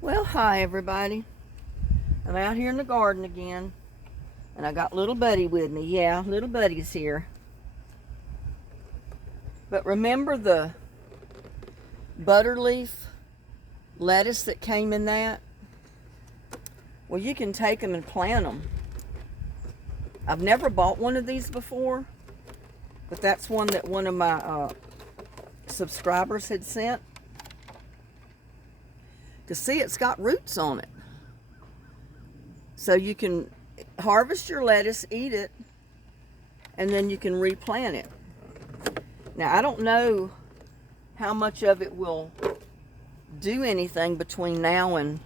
Well, hi everybody. I'm out here in the garden again, and I got little Buddy with me. Yeah, little Buddy's here. But remember the butterleaf lettuce that came in that? Well, you can take them and plant them. I've never bought one of these before, but that's one that one of my subscribers had sent. To see, it's got roots on it. So you can harvest your lettuce, eat it, and then you can replant it. Now, I don't know how much of it will do anything between now and...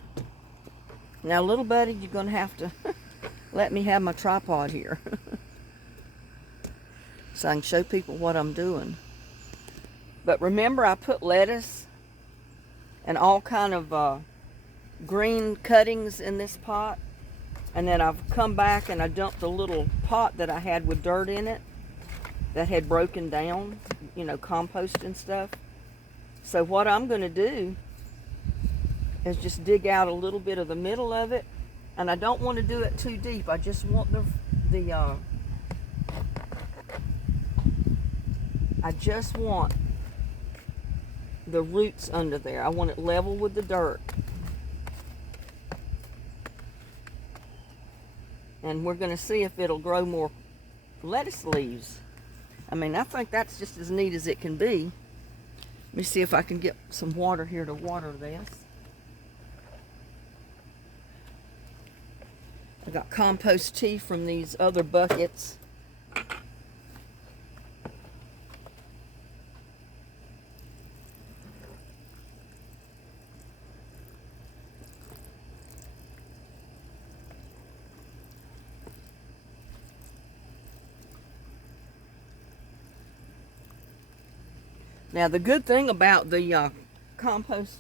Now, little Buddy, you're going to have to let me have my tripod here so I can show people what I'm doing. But remember, I put lettuce and all kind of green cuttings in this pot. And then I've come back and I dumped a little pot that I had with dirt in it that had broken down, compost and stuff. So what I'm going to do is just dig out a little bit of the middle of it. And I don't want to do it too deep. I just want I just want the roots under there. I want it level with the dirt. And we're going to see if it'll grow more lettuce leaves. I mean, I think that's just as neat as it can be. Let me see if I can get some water here to water this. I got compost tea from these other buckets. Now, the good thing about the compost,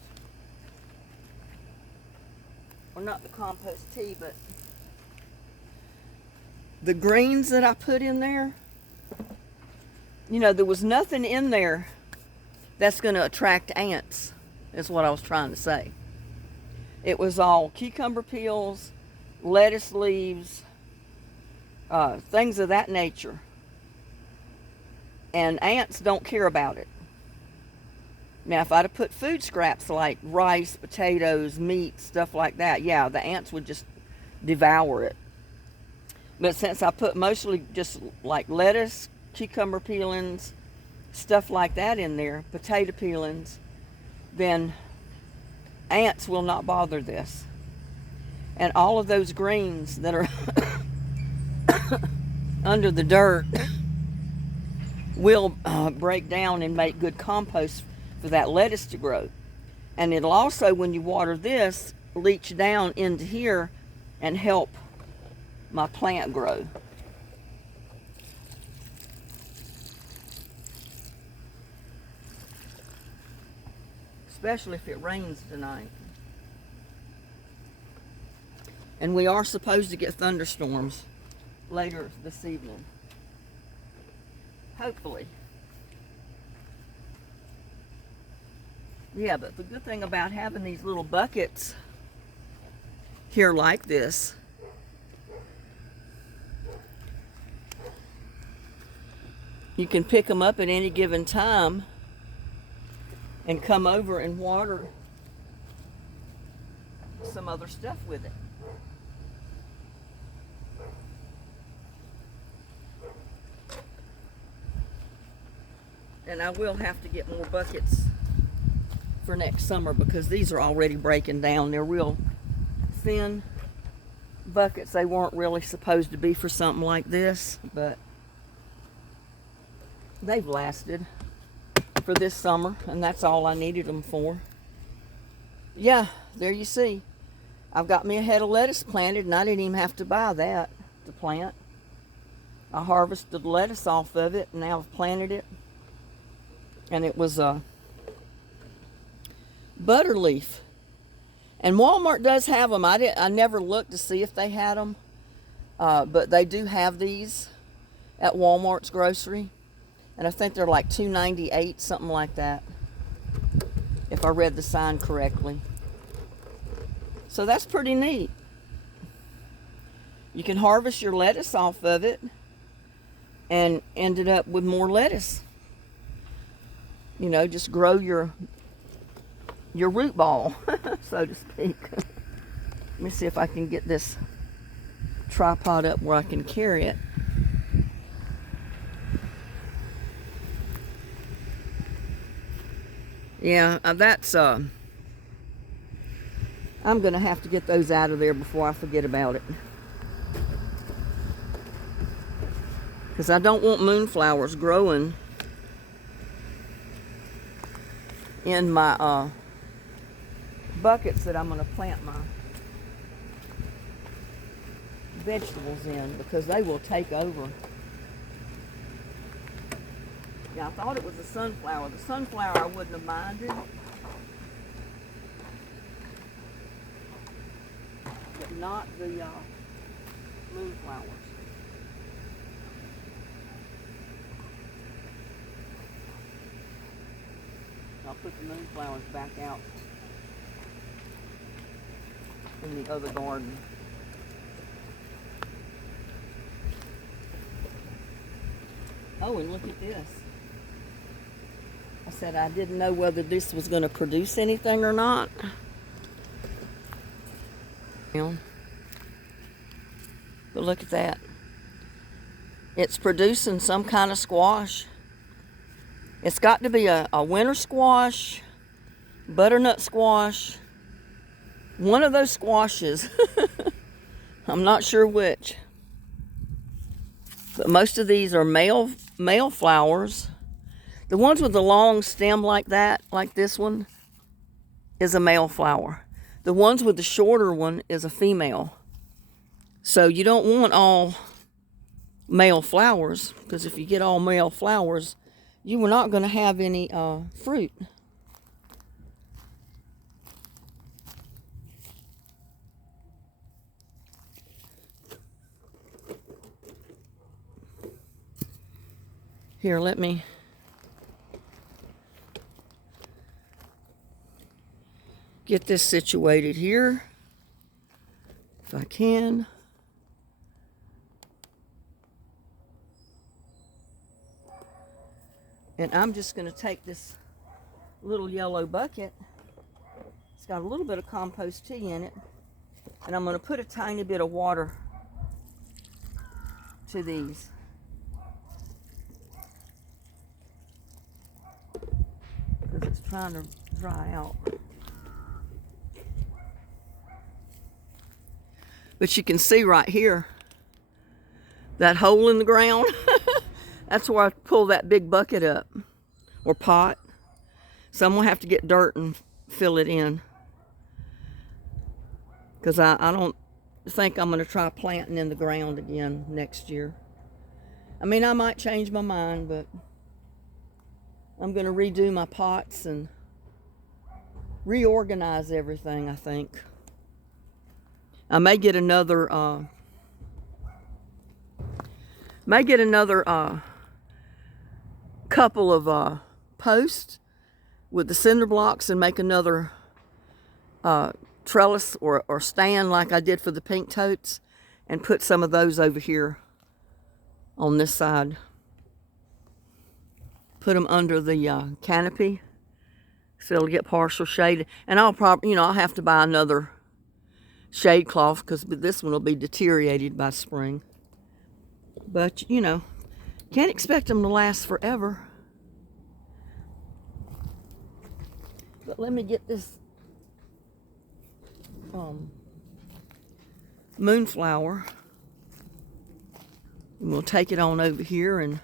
or not the compost tea, but the greens that I put in there, there was nothing in there that's going to attract ants, is what I was trying to say. It was all cucumber peels, lettuce leaves, things of that nature. And ants don't care about it. Now, if I'd have put food scraps like rice, potatoes, meat, stuff like that, yeah, the ants would just devour it. But since I put mostly just like lettuce, cucumber peelings, stuff like that in there, potato peelings, then ants will not bother this. And all of those greens that are under the dirt will break down and make good compost for that lettuce to grow. And it'll also, when you water this, leach down into here and help my plant grow. Especially if it rains tonight. And we are supposed to get thunderstorms later this evening. Hopefully. Yeah, but the good thing about having these little buckets here like this, you can pick them up at any given time and come over and water some other stuff with it. And I will have to get more buckets for next summer because these are already breaking down. They're real thin buckets. They weren't really supposed to be for something like this, but they've lasted for this summer, and that's all I needed them for. Yeah, there you see. I've got me a head of lettuce planted, and I didn't even have to buy that to plant. I harvested lettuce off of it, and now I've planted it. And it was a butterleaf. And Walmart does have them. I never looked to see if they had them. But they do have these at Walmart's grocery. And I think they're like $2.98, something like that, if I read the sign correctly. So that's pretty neat. You can harvest your lettuce off of it and ended up with more lettuce. You know, just grow your root ball, so to speak. Let me see if I can get this tripod up where I can carry it. Yeah, that's I'm gonna have to get those out of there before I forget about it, because I don't want moonflowers growing in my buckets that I'm gonna plant my vegetables in, because they will take over. Yeah, I thought it was a sunflower. The sunflower I wouldn't have minded, but not the moonflowers. I'll put the moonflowers back out in the other garden. Oh, and look at this. I said I didn't know whether this was going to produce anything or not. But look at that. It's producing some kind of squash. It's got to be a winter squash, butternut squash, one of those squashes. I'm not sure which. But most of these are male flowers. The ones with the long stem like that, like this one, is a male flower. The ones with the shorter one is a female. So you don't want all male flowers, because if you get all male flowers, you are not going to have any fruit. Here, let me get this situated here, if I can. And I'm just going to take this little yellow bucket. It's got a little bit of compost tea in it. And I'm going to put a tiny bit of water to these. Because it's trying to dry out. But you can see right here, that hole in the ground. That's where I pull that big bucket up, or pot. So I'm gonna have to get dirt and fill it in, because I don't think I'm gonna try planting in the ground again next year. I mean, I might change my mind, but I'm gonna redo my pots and reorganize everything, I think. I may get another couple of posts with the cinder blocks and make another trellis or stand like I did for the pink totes, and put some of those over here on this side. Put them under the canopy so it'll get partial shade. And I'll probably, I'll have to buy another shade cloth, because this one will be deteriorated by spring. But, can't expect them to last forever. But let me get this moonflower. And we'll take it on over here and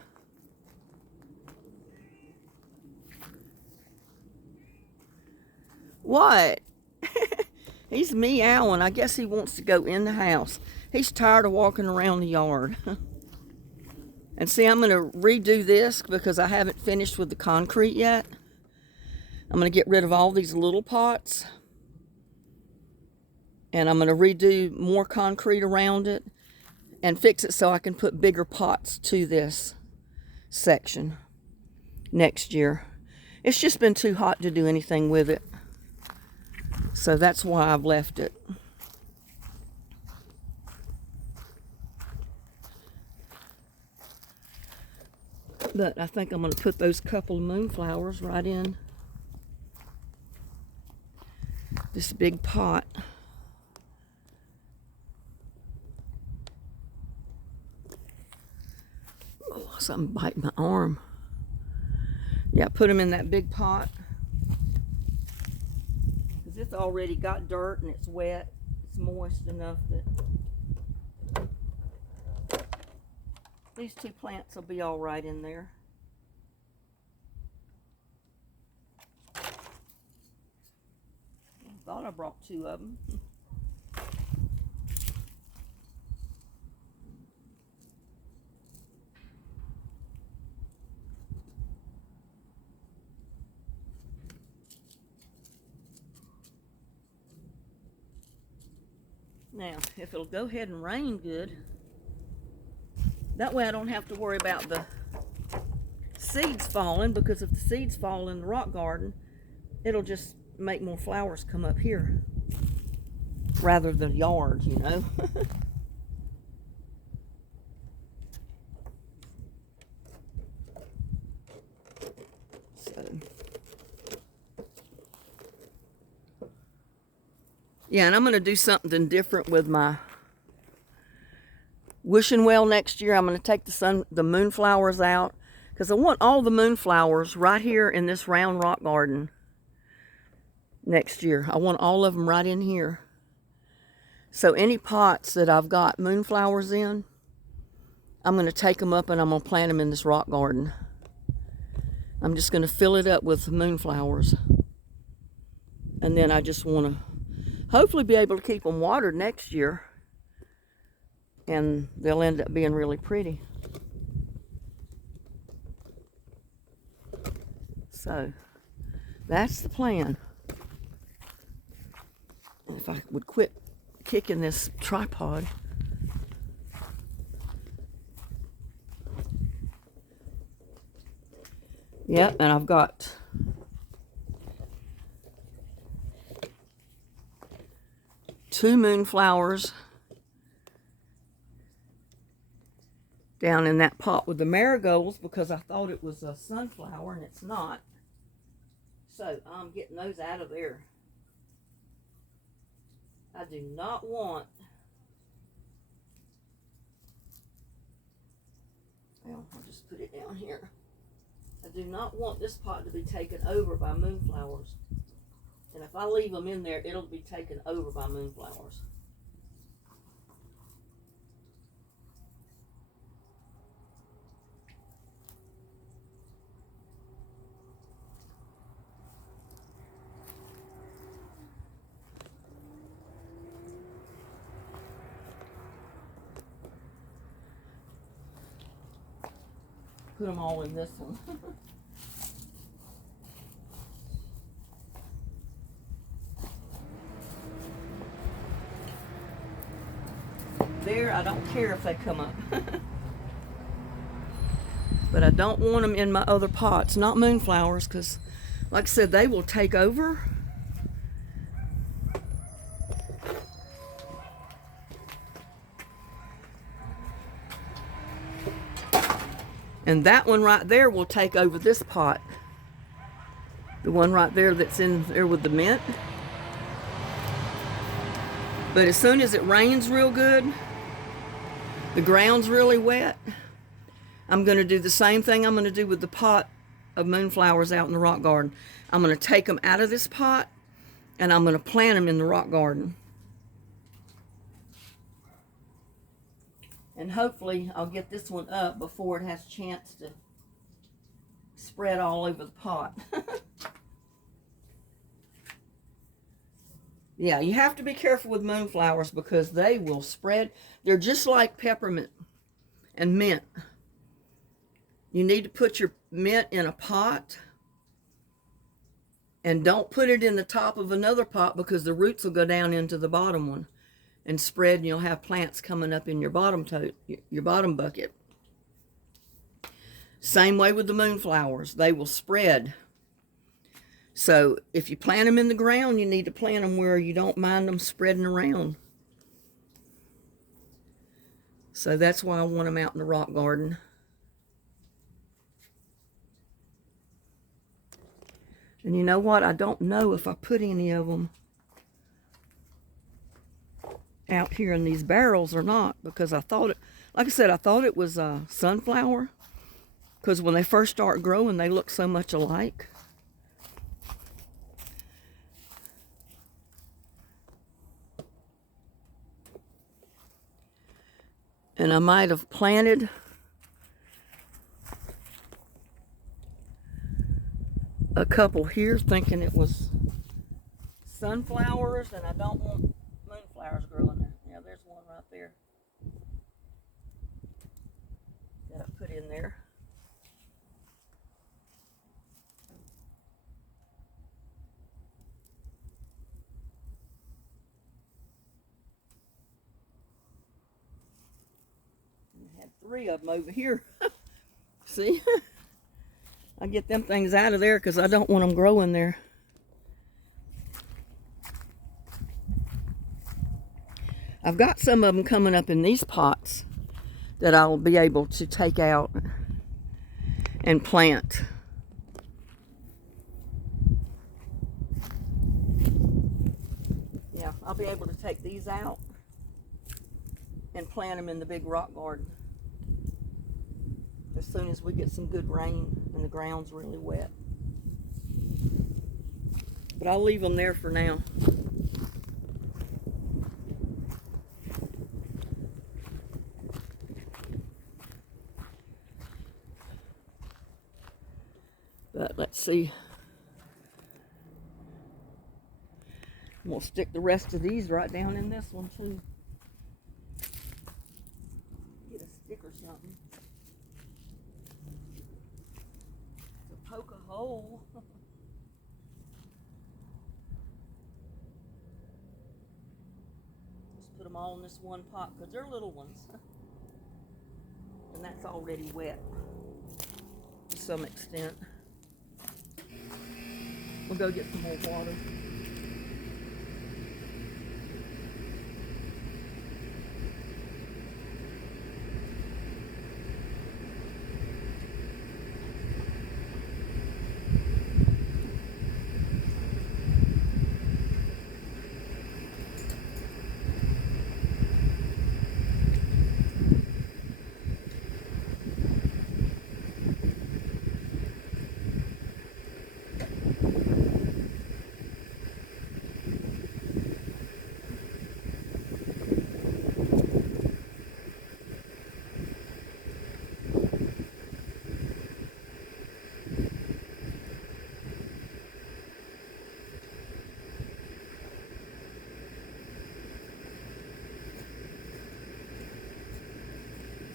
what? He's meowing. I guess he wants to go in the house. He's tired of walking around the yard. And see, I'm going to redo this because I haven't finished with the concrete yet. I'm going to get rid of all these little pots. And I'm going to redo more concrete around it and fix it so I can put bigger pots to this section next year. It's just been too hot to do anything with it. So that's why I've left it. But I think I'm going to put those couple of moonflowers right in this big pot. Oh, something biting my arm. Yeah, put them in that big pot. Because it's already got dirt and it's wet. It's moist enough that these two plants will be all right in there. I thought I brought two of them. Now, if it'll go ahead and rain good, that way I don't have to worry about the seeds falling, because if the seeds fall in the rock garden, it'll just make more flowers come up here rather than yard, you know. So, yeah, and I'm going to do something different with my wishing well next year. I'm going to take the moonflowers out, because I want all the moonflowers right here in this round rock garden next year. I want all of them right in here. So any pots that I've got moonflowers in, I'm going to take them up and I'm going to plant them in this rock garden. I'm just going to fill it up with moonflowers. And then I just want to hopefully be able to keep them watered next year. And they'll end up being really pretty. So, that's the plan. If I would quit kicking this tripod. Yep, and I've got two moonflowers down in that pot with the marigolds, because I thought it was a sunflower and it's not. So I'm getting those out of there. I do not want, well, I'll just put it down here. I do not want this pot to be taken over by moonflowers. And if I leave them in there, it'll be taken over by moonflowers. Put them all in this one. There, I don't care if they come up. But I don't want them in my other pots, not moonflowers, because like I said, they will take over. And that one right there will take over this pot. The one right there that's in there with the mint. But as soon as it rains real good, the ground's really wet, I'm going to do the same thing I'm going to do with the pot of moonflowers out in the rock garden. I'm going to take them out of this pot and I'm going to plant them in the rock garden. And hopefully I'll get this one up before it has a chance to spread all over the pot. Yeah, you have to be careful with moonflowers because they will spread. They're just like peppermint and mint. You need to put your mint in a pot. And don't put it in the top of another pot because the roots will go down into the bottom one and spread, and you'll have plants coming up in your bottom bucket. Same way with the moonflowers. They will spread. So if you plant them in the ground, you need to plant them where you don't mind them spreading around. So that's why I want them out in the rock garden. And you know what? I don't know if I put any of them out here in these barrels or not, because I thought it, like I said, I thought it was sunflower, because when they first start growing, they look so much alike. And I might have planted a couple here thinking it was sunflowers, and I don't want moonflowers growing there. Yeah, there's one right there that I put in there. And I had 3 of them over here. See? I get them things out of there because I don't want them growing there. I've got some of them coming up in these pots that I'll be able to take out and plant. Yeah, I'll be able to take these out and plant them in the big rock garden as soon as we get some good rain and the ground's really wet. But I'll leave them there for now. But let's see. I'm gonna stick the rest of these right down in this one too. Get a stick or something to poke a hole. Just put them all in this one pot because they're little ones. And that's already wet to some extent. We'll go get some more water.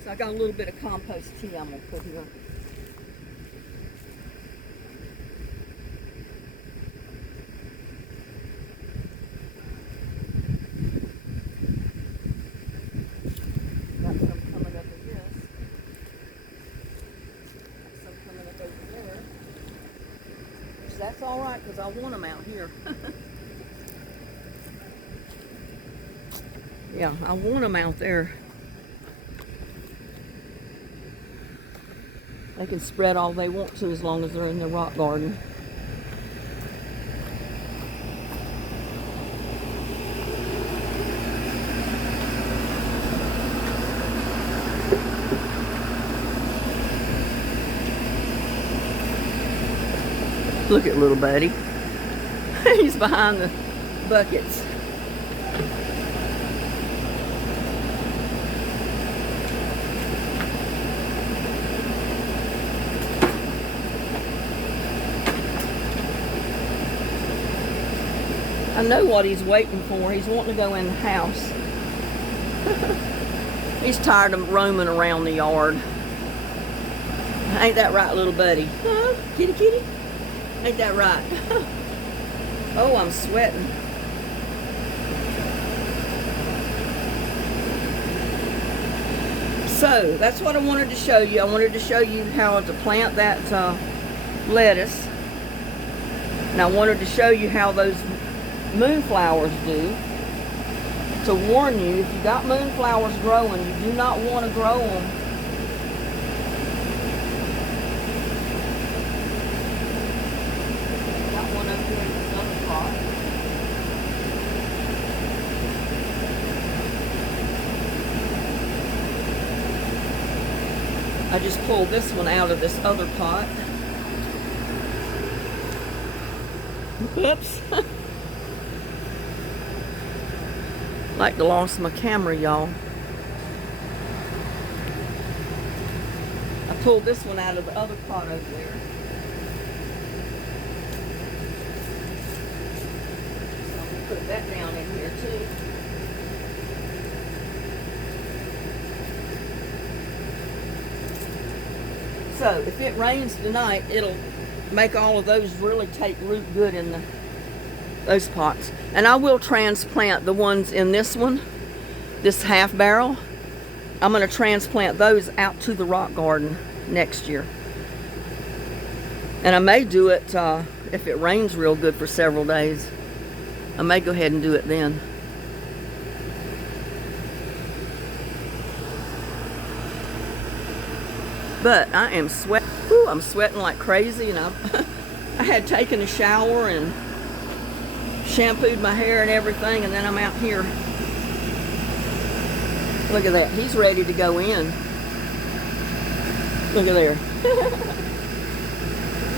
So I got a little bit of compost tea I'm going to put here. Got some coming up in this. Got some coming up over there. Which that's all right because I want them out here. Yeah, I want them out there. They can spread all they want to as long as they're in the rock garden. Look at little buddy. He's behind the buckets. I know what he's waiting for. He's wanting to go in the house. He's tired of roaming around the yard. Ain't that right, little buddy? Huh? Kitty, kitty? Ain't that right? Oh, I'm sweating. So, that's what I wanted to show you. I wanted to show you how to plant that lettuce. And I wanted to show you how those moonflowers do, to warn you, if you got moonflowers growing, you do not want to grow them I just pulled this one out of this other pot. Oops. Like to lost my camera, y'all. I pulled this one out of the other pot over there. So I'm gonna put that down in here too. So if it rains tonight, it'll make all of those really take root good in those pots. And I will transplant the ones in this one, this half barrel. I'm going to transplant those out to the rock garden next year. And I may do it if it rains real good for several days. I may go ahead and do it then. But I am sweating. I'm sweating like crazy, and I had taken a shower and shampooed my hair and everything, and then I'm out here. Look at that. He's ready to go in. Look at there.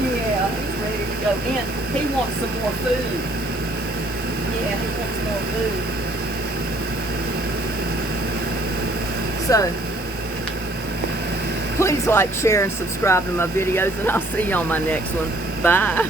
Yeah, he's ready to go in. He wants some more food. Yeah, he wants more food. So, please like, share, and subscribe to my videos, and I'll see you on my next one. Bye.